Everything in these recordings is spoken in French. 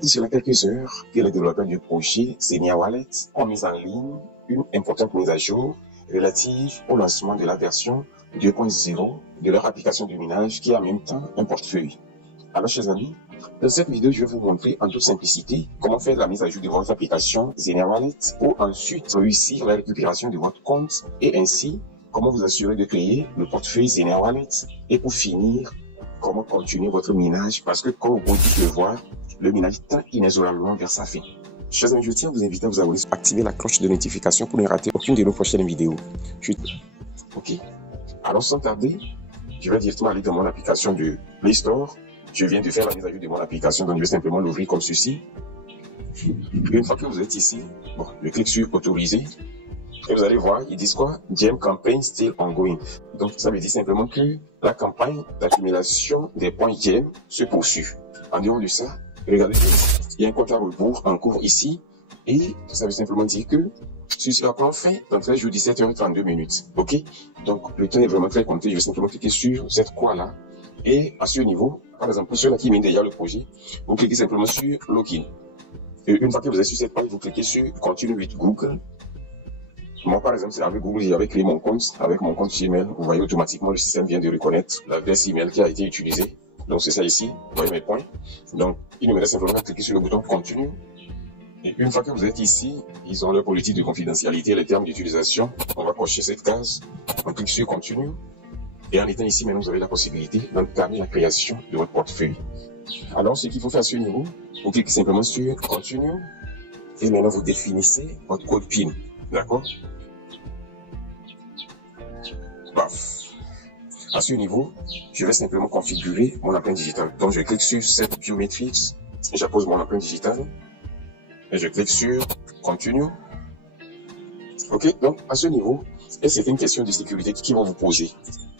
D'ici là quelques heures que les développeurs du projet Xenia Wallet ont mis en ligne une importante mise à jour relative au lancement de la version 2.0 de leur application de minage qui est en même temps un portefeuille. Alors chers amis, dans cette vidéo, je vais vous montrer en toute simplicité comment faire la mise à jour de votre application Xenia Wallet pour ensuite réussir la récupération de votre compte et ainsi comment vous assurer de créer le portefeuille Xenia Wallet et pour finir, comment continuer votre minage parce que comme vous pouvez le voir, le minage tend inexorablement vers sa fin. Chers amis, je tiens à vous inviter à vous abonner, activer la cloche de notification pour ne rater aucune de nos prochaines vidéos. Ok. Alors sans tarder, je vais directement aller dans mon application de Play Store. Je viens de faire la mise à jour de mon application, donc je vais simplement l'ouvrir comme ceci. Une fois que vous êtes ici, bon, je clique sur autoriser. Et vous allez voir, ils disent quoi? Gem campaign still ongoing. Donc ça veut dire simplement que la campagne d'accumulation des points Gem se poursuit. En dehors de ça, regardez, il y a un compte à rebours en cours ici. Et ça veut simplement dire que ceci va prendre fin dans 13 jours 17h32 minutes. Ok? Donc le temps est vraiment très compté. Je vais simplement cliquer sur cette croix-là. Et à ce niveau, par exemple, pour ceux-là qui mènent déjà le projet, vous cliquez simplement sur Login. Et une fois que vous êtes sur cette page, vous cliquez sur Continue with Google. Moi, par exemple, c'est avec Google, j'avais créé mon compte, avec mon compte Gmail. Vous voyez automatiquement, le système vient de reconnaître l'adresse email qui a été utilisée. Donc, c'est ça ici. Vous voyez mes points. Donc, il nous reste simplement à cliquer sur le bouton Continue. Et une fois que vous êtes ici, ils ont leur politique de confidentialité, les termes d'utilisation. On va cocher cette case. On clique sur Continue. Et en étant ici, maintenant, vous avez la possibilité d'entamer la création de votre portefeuille. Alors, ce qu'il faut faire à ce niveau, vous cliquez simplement sur Continue. Et maintenant, vous définissez votre code PIN. D'accord? Paf. À ce niveau, je vais simplement configurer mon empreinte digitale. Donc, je clique sur cette biométrique, j'appose mon empreinte digitale et je clique sur Continue. Ok, donc à ce niveau, c'est une question de sécurité qui vont vous poser.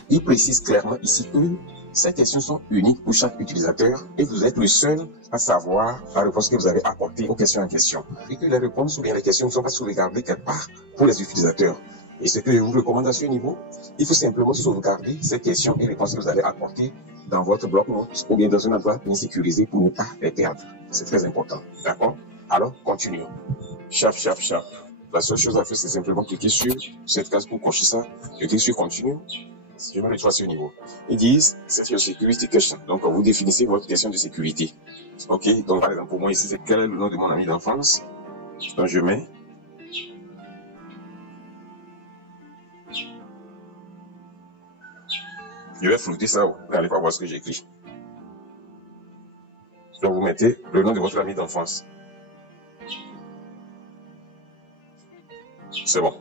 Il précise clairement ici que ces questions sont uniques pour chaque utilisateur et vous êtes le seul à savoir la réponse que vous avez apportée aux questions en question. Et que les réponses ou bien les questions ne sont pas sauvegardées quelque part pour les utilisateurs. Et ce que je vous recommande à ce niveau, il faut simplement sauvegarder ces questions et réponses que vous avez apportées dans votre bloc-notes ou bien dans un endroit bien sécurisé pour ne pas les perdre. C'est très important. D'accord? Alors, continuons. Chap. La seule chose à faire, c'est simplement cliquer sur cette case pour cocher ça. Je clique sur Continue. Je me retrouve à ce niveau. Ils disent, c'est your security question. Donc, vous définissez votre question de sécurité. Ok? Donc, par exemple, pour moi, ici, c'est quel est le nom de mon ami d'enfance? Donc, je mets. Je vais flouter ça. Vous n'allez pas voir ce que j'écris. Donc, vous mettez le nom de votre ami d'enfance. C'est bon.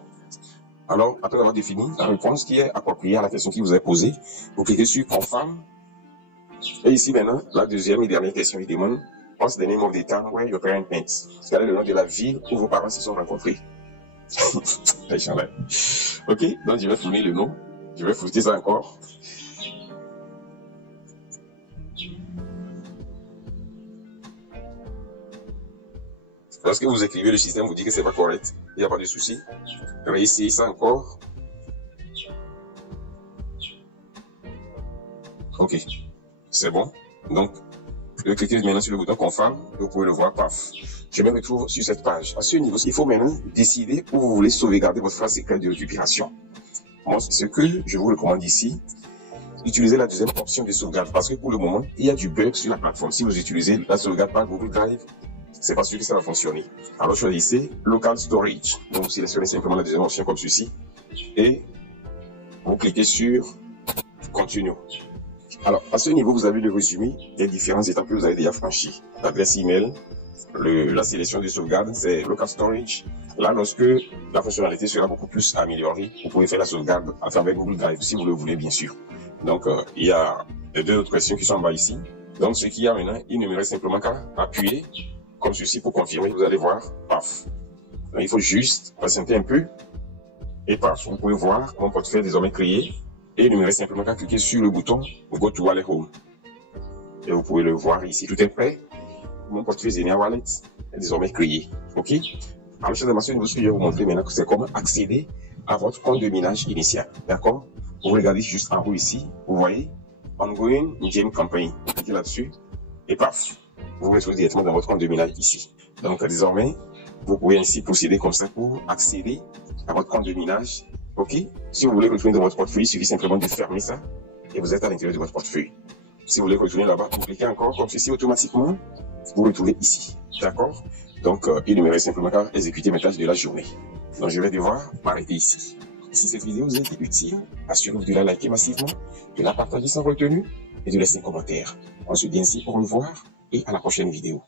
Alors, après avoir défini la réponse qui est appropriée à la question qui vous est posée, vous cliquez sur Confirm. Et ici, maintenant, la deuxième et dernière question, il demande What's the name of the town where your parents met? Quel est le nom de la ville où vos parents se sont rencontrés? Ok, donc je vais fournir le nom. Je vais flouter ça encore. Lorsque vous écrivez, le système vous dit que c'est pas correct. Il n'y a pas de souci. Réessayez ça encore. Ok, c'est bon. Donc, je vais cliquer maintenant sur le bouton Confirm. Vous pouvez le voir, paf. Je me retrouve sur cette page. À ce niveau, il faut maintenant décider où vous voulez sauvegarder votre phrase secrète de récupération. Moi, ce que je vous recommande ici, utilisez la deuxième option de sauvegarde parce que pour le moment, il y a du bug sur la plateforme. Si vous utilisez la sauvegarde par Google Drive, c'est pas sûr que ça va fonctionner. Alors choisissez Local Storage. Donc vous sélectionnez simplement la deuxième option comme ceci et vous cliquez sur Continue. Alors à ce niveau, vous avez le résumé des différentes étapes que vous avez déjà franchies. L'adresse email, la sélection de sauvegarde, c'est Local Storage. Là, lorsque la fonctionnalité sera beaucoup plus améliorée, vous pouvez faire la sauvegarde à travers Google Drive si vous le voulez, bien sûr. Donc il y a les deux autres questions qui sont en bas ici. Donc ce qu'il y a maintenant, il ne me reste simplement qu'à appuyer comme ceci pour confirmer, vous allez voir, paf. Donc, il faut juste patienter un peu et paf, vous pouvez voir mon portefeuille est désormais créé et il me reste simplement qu'à cliquer sur le bouton Go to Wallet Home. Et vous pouvez le voir ici, tout est prêt. Mon portefeuille Xenia Wallet est désormais créé. Ok? Alors, chers amis, ce que je vais vous montrer maintenant, c'est comment accéder à votre compte de minage initial. D'accord? Vous regardez juste en haut ici, vous voyez Ongoing Gem Campaign. Vous cliquez là-dessus et paf. vous vous retrouvez directement dans votre compte de minage ici. Donc, désormais, vous pouvez ainsi procéder comme ça pour accéder à votre compte de minage. OK? Si vous voulez retourner dans votre portefeuille, il suffit simplement de fermer ça et vous êtes à l'intérieur de votre portefeuille. Si vous voulez retourner là-bas, vous cliquez encore comme ceci automatiquement, vous retrouvez ici. D'accord? Donc, il me reste simplement qu'à exécuter mes tâches de la journée. Donc, je vais devoir m'arrêter ici. Si cette vidéo vous a été utile, assurez-vous de la liker massivement, de la partager sans retenue et de laisser un commentaire. On se dit ainsi pour nous voir et à la prochaine vidéo.